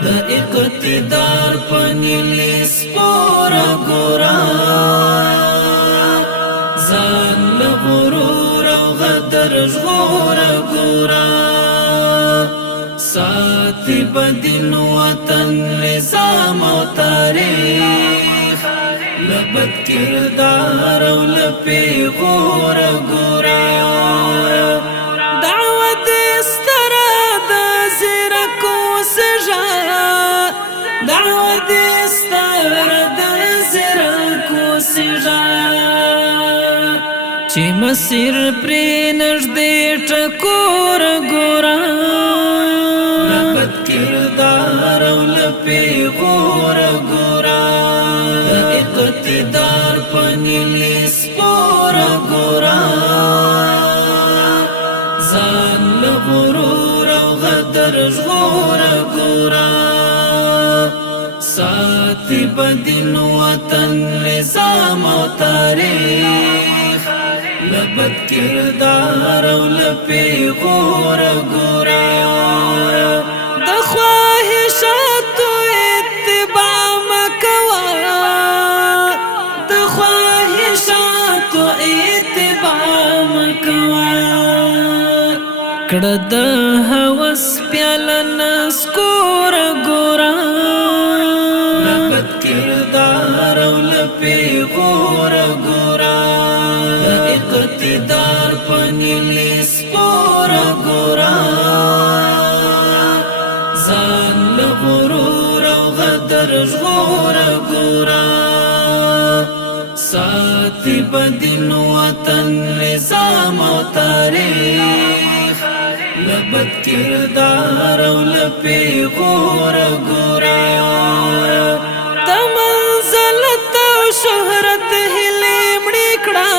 د اقتدار پنیلی سپور ګورا ځان له غرور او غدر ژغور ګورا ساتي بدین وطن نظام او تاریخ لبد کردار او لپی غور ګورا چې مسیر پرې نږدې ټکور ګورا لبد کردار او لپی غور ګورا د اقتدار پنیلی سپور ګورا ځان له غرور او غدر ژغور ګورا ساتي بدین وطن نظام او تاریخ لبد کردار او لپی غور ګورا د خواهشاتو اتباع مکوا د خواهشاتو اتباع مکوا کړه د هوس پیاله نسکور ګورا لبد کردار او لپی غور ګورا اقتدار پنیلی سپور ګورا ځان له غرور او غدر ژغور ګورا ساتي بدین وطن نظام او تاریخ لبد کردار او لپی غور ګورا د منزلت او شهرت هیلې مړې کړه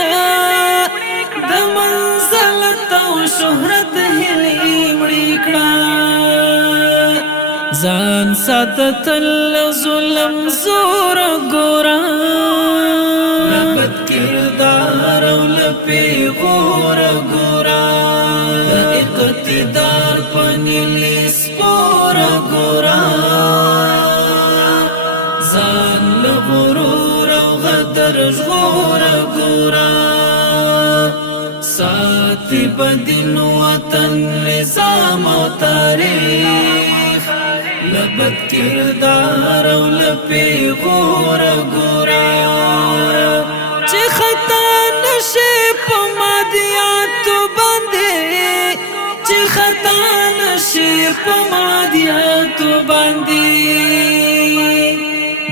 شهرت هلی مړی کړه ځان ساتل ظلم زور ګورا لبد کردار او لپی غور ګورا د اقتدار پنیلی سپور ګورا ځان له غرور او غدر ژغور ګورا ساتي بدین وطن نظام او تاریخ لبد کردار او لپی غور ګورا چې خطا نشي په مادیاتو باندې چې خطا نشي په مادیاتو باندې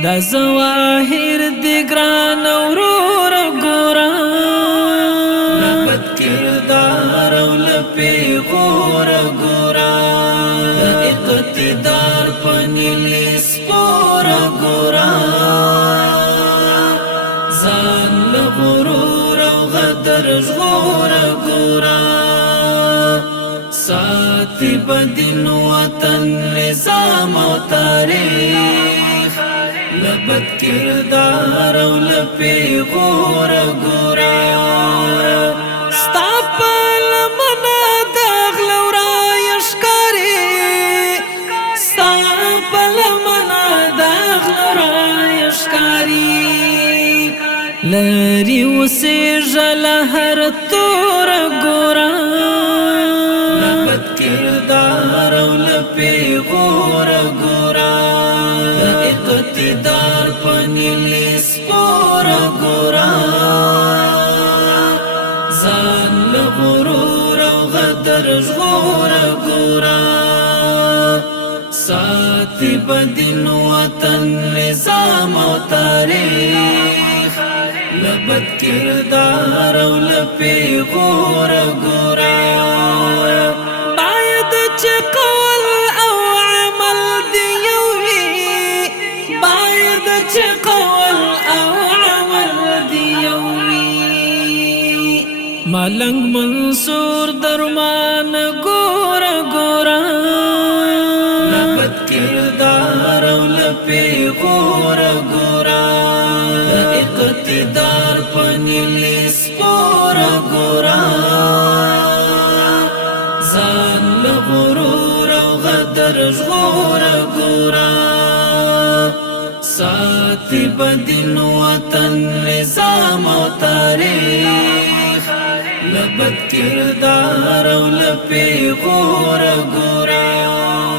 د ظواهر د ګران اورور ګورا کردار او لپی غور ګورا د اقتدار پنیلی سپور ګورا ځان له غرور او غدر ژغور ګورا ساتي بدین وطن نظام او تاریخ لبد کردار او لپی غور ګورا لری وسی جل هر تور ګورا لبد کردار او لپی غور ګورا د اقتدار پنیلی سپور ګورا ځان له غرور او غدر ژغور ګورا ساتي بدین وطن نظام او تاریخ لبد کردار او لپی غور ګورا باید چې قول او عمل دی یو وي باید چې قول او عمل دی یو وي ملنګ منصور درمان ګور ګورا لبد کردار او لپی غور ګورا د اقتدار پنیلی سپور ګورا ځان له غرور او غدر سر ژغور ګورا ساتي بدین وطن نظام او تاریخ لبد کردار او لپی غور ګورا